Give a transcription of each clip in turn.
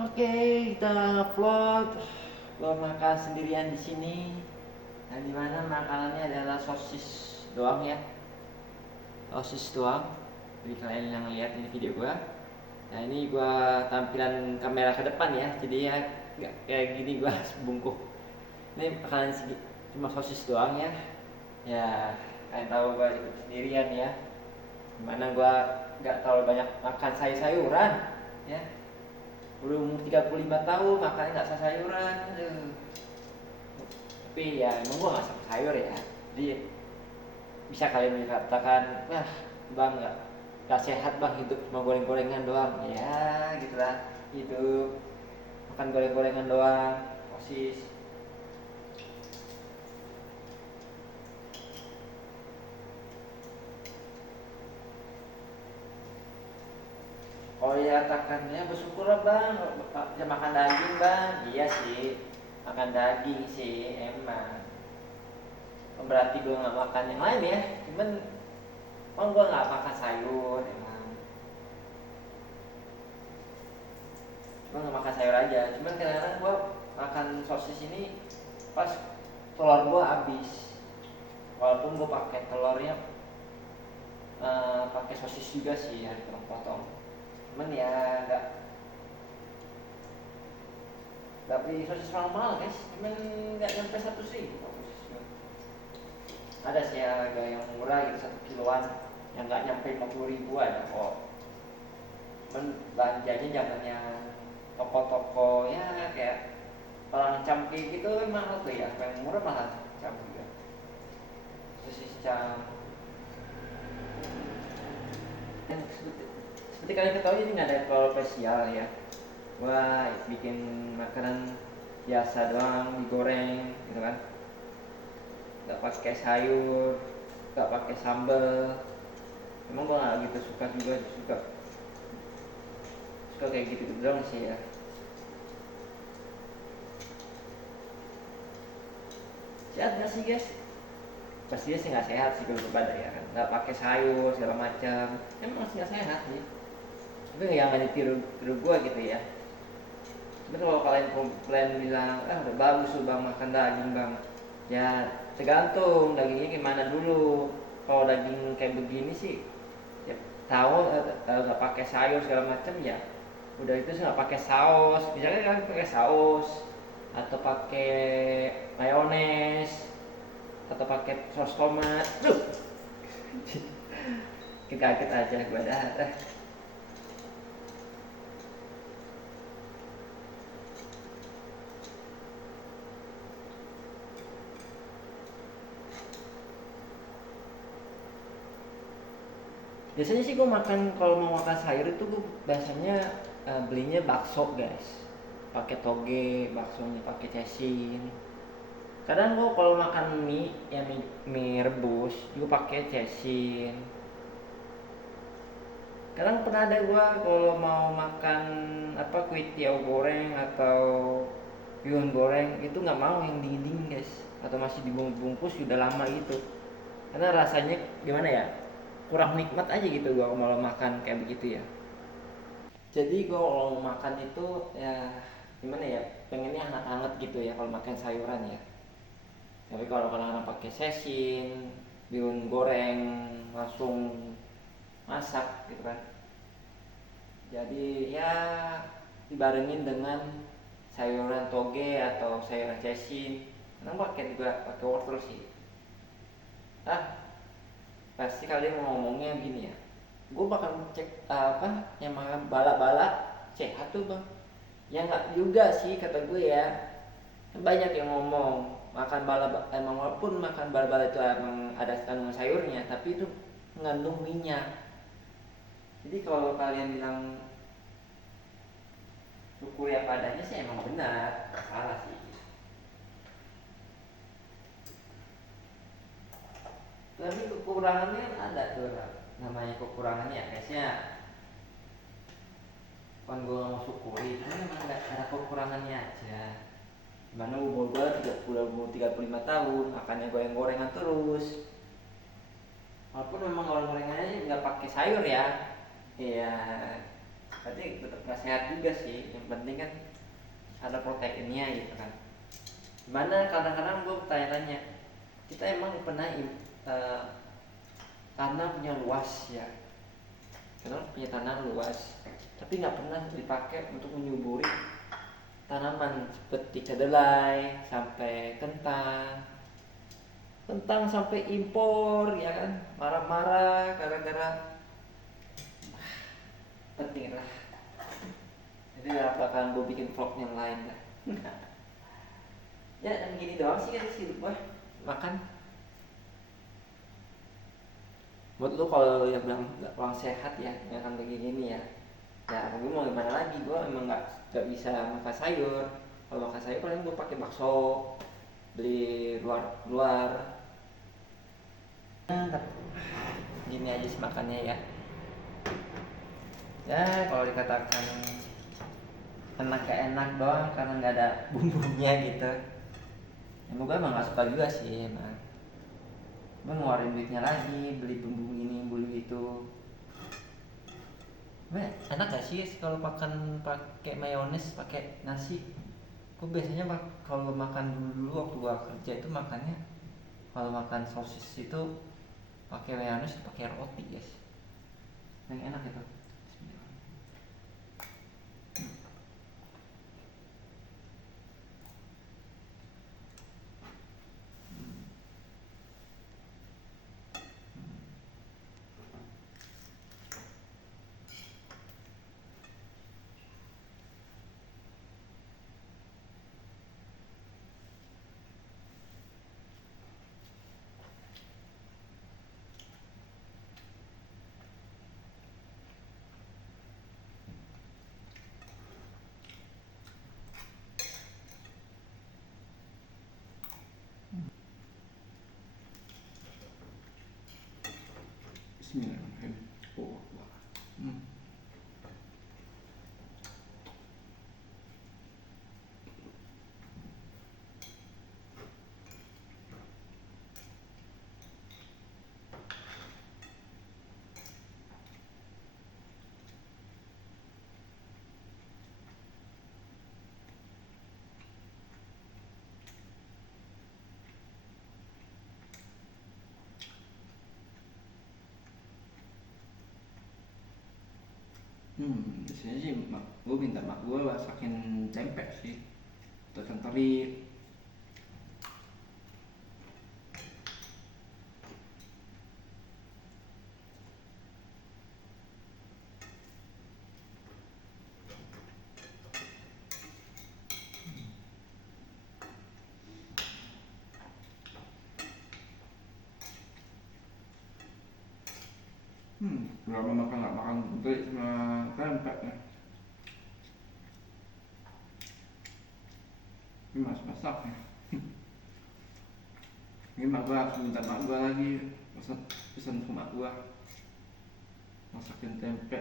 Oke, kita upload. Gua makan sendirian di sini. Nah, di mana makanannya adalah sosis doang ya. Sosis doang. Jadi kalian yang lihat ini video gua. Nah, ini gua tampilan kamera ke depan ya. Jadi ya nggak kayak gini gua bungkuk. Ini makanan cuma sosis doang ya. Ya, kalian tahu gua hidup sendirian ya. Dimana gua nggak terlalu banyak makan sayur-sayuran ya. Udah umur 35 tahun makannya nggak sayuran. Aduh. Tapi ya emang gua nggak suka sayur ya. Jadi bisa kalian dikatakan, wah bang nggak sehat bang, hidup cuma goreng-gorengan doang. Ya gitulah hidup, makan goreng-gorengan doang, osis. Oh ya, katakannya bersyukur bang, bisa makan daging bang. Iya sih, makan daging sih emang. Berarti gue nggak makan yang lain ya, cuman gue nggak makan sayur emang. Cuma nggak makan sayur aja, cuman kadang-kadang gue makan sosis ini pas telur gue habis. Walaupun gue pakai telurnya pakai sosis juga sih, ya dipotong-potong. Cuman ya nggak beli sosis normal guys, cuman nggak nyampe 1.000 ada sih harga yang murah gitu 1 kiloan yang nggak nyampe 50.000 ada kok. Cuman belanjanya jangan yang toko-toko ya kayak orang campi gitu kan mahal tuh ya, yang murah mahal cam juga. Sosis cam seperti kalian ketahui ini nggak ada terlalu spesial ya. Wah, bikin makanan biasa doang, digoreng gitu kan, nggak pakai sayur, nggak pakai sambal. Emang gue nggak gitu suka juga, suka kayak gitu doang sih ya. Sehat nggak sih guys? Pastinya sih nggak sehat sih kalau berbeda ya kan, nggak pakai sayur segala macam, emang sih nggak sehat sih. Tapi yang nggak ditiru gue gitu ya. Tapi kalau kalian komplain bilang, udah bagus lu bang makan daging bang, ya tergantung dagingnya gimana dulu. Kalau daging kayak begini sih, ya tahu nggak pakai sayur segala macam ya. Udah itu sih nggak pakai saus, misalnya kalian pakai saus atau pakai mayones atau pakai saus tomat, kaget aja gue dah. Biasanya sih gue makan, kalau mau makan sayur itu gue biasanya belinya bakso guys, pakai toge, baksonya pakai cesin. Kadang gue kalau makan mie ya mie rebus juga pakai cesin. Kadang pernah ada gue kalau mau makan apa kue tiaw goreng atau bihun goreng itu nggak mau yang dingin dingin guys, atau masih dibungkus sudah lama gitu, karena rasanya gimana ya, kurang nikmat aja gitu gue kalau makan kayak begitu ya. Jadi gue kalau makan itu ya gimana ya, pengennya hangat-hangat gitu ya kalau makan sayuran ya. Tapi kalau kadang-kadang pakai sesin, bihun goreng langsung masak gitu kan, jadi ya dibarengin dengan sayuran toge atau sayuran cesin. Kadang pakai juga pakai wortel sih. Pasti kalian mau ngomongnya gini ya, gue bakal cek apa yang makan bala-bala sehat tuh bang. Ya nggak juga sih kata gue ya. Banyak yang ngomong makan bala, emang walaupun makan bala-bala itu emang ada kandungan sayurnya, tapi itu mengandung minyak. Jadi kalau kalian bilang syukur ya padanya sih emang benar, salah sih. Tapi kekurangannya ada tuh, namanya kekurangannya guysnya. Kan gue mau syukuri, tapi memang gak ada kekurangannya aja. Gimana umur gue 35 tahun, makannya goreng-gorengan terus. Walaupun memang goreng-gorengannya nggak pakai sayur ya. Iya, berarti tetap nggak sehat juga sih. Yang penting kan ada proteinnya gitu kan. Gimana kadang-kadang gue tanya-tanya, kita emang pernah tanah punya luas ya, kita punya tanah luas tapi nggak pernah dipakai untuk menyuburi tanaman seperti kedelai sampai kentang, sampai impor ya kan, marah-marah gara-gara penting lah. Jadi akan gue bikin vlog yang lain lah. Ya dan gini doang sih kan hidup gue makan. Buat lu kalau yang bilang orang sehat ya nggak akan kayak gini ya. Ya gue mau gimana lagi, gue emang nggak bisa makan sayur. Kalau makan sayur paling gue pakai bakso, beli luar. Nah, gini aja sih makannya ya. Ya kalau dikatakan enak kayak enak doang karena nggak ada bumbunya gitu. Emang gue emang nggak suka juga sih emang. Gue ngeluarin duitnya lagi beli bumbu ini bumbu itu. Enak gak sih kalau makan pakai mayones pakai nasi? Gue biasanya kalau makan dulu waktu gua kerja itu makannya, kalau makan sosis itu pakai mayones, pakai roti guys, yang enak itu. Bismillahirrahmanirrahim. Oh, wah. Biasanya sih gue minta mak gue masakin tempe sih, atau ikan teri. Berapa makan nggak makan teri sama tempe ya. Ini masak ya. Ini mak gue harus minta mak gue lagi pesan ke mak gue masakin tempe.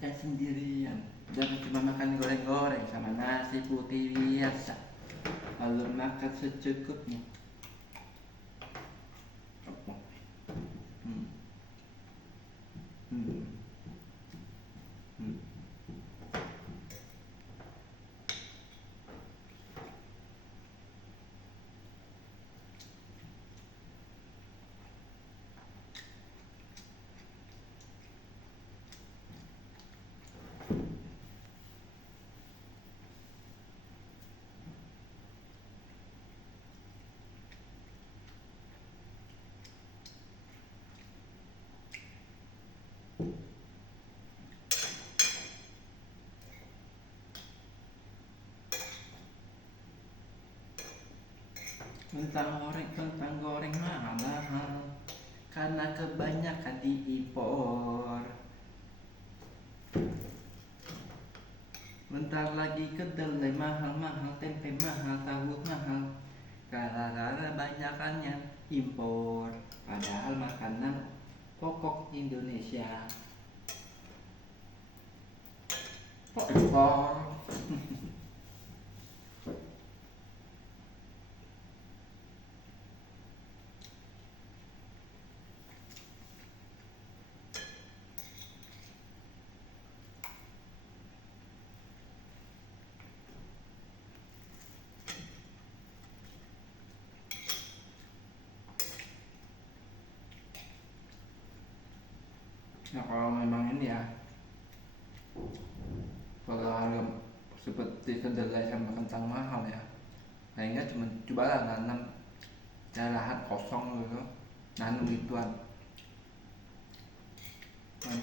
makan sendirian. Udah cuma makan goreng-goreng sama nasi putih biasa. Lalu makan secukupnya. Hmm. Hmm. Hmm. Kentang goreng mahal karena kebanyakan diimpor. Bentar lagi kedelai mahal, tempe mahal, tahu mahal, gara-gara banyakannya impor. Padahal makanan pokok Indonesia kok impor. Nah kalau memang ini ya, kalau harga seperti kedelai sama kentang mahal ya, kayaknya cobalah nanam lahan kosong gitu, nanam gituan.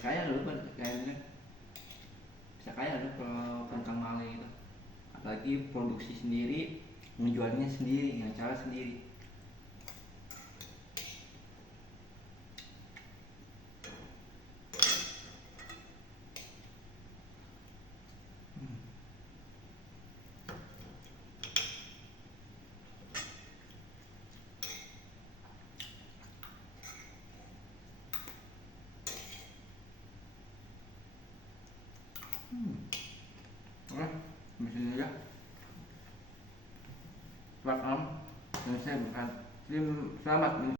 Kaya lu kayaknya bisa kaya lu kalau kentang mahal gitu, apalagi produksi sendiri, menjualnya sendiri, dengan cara sendiri. Oke, di sini aja. Selamat malam. Dan saya bukan. Selamat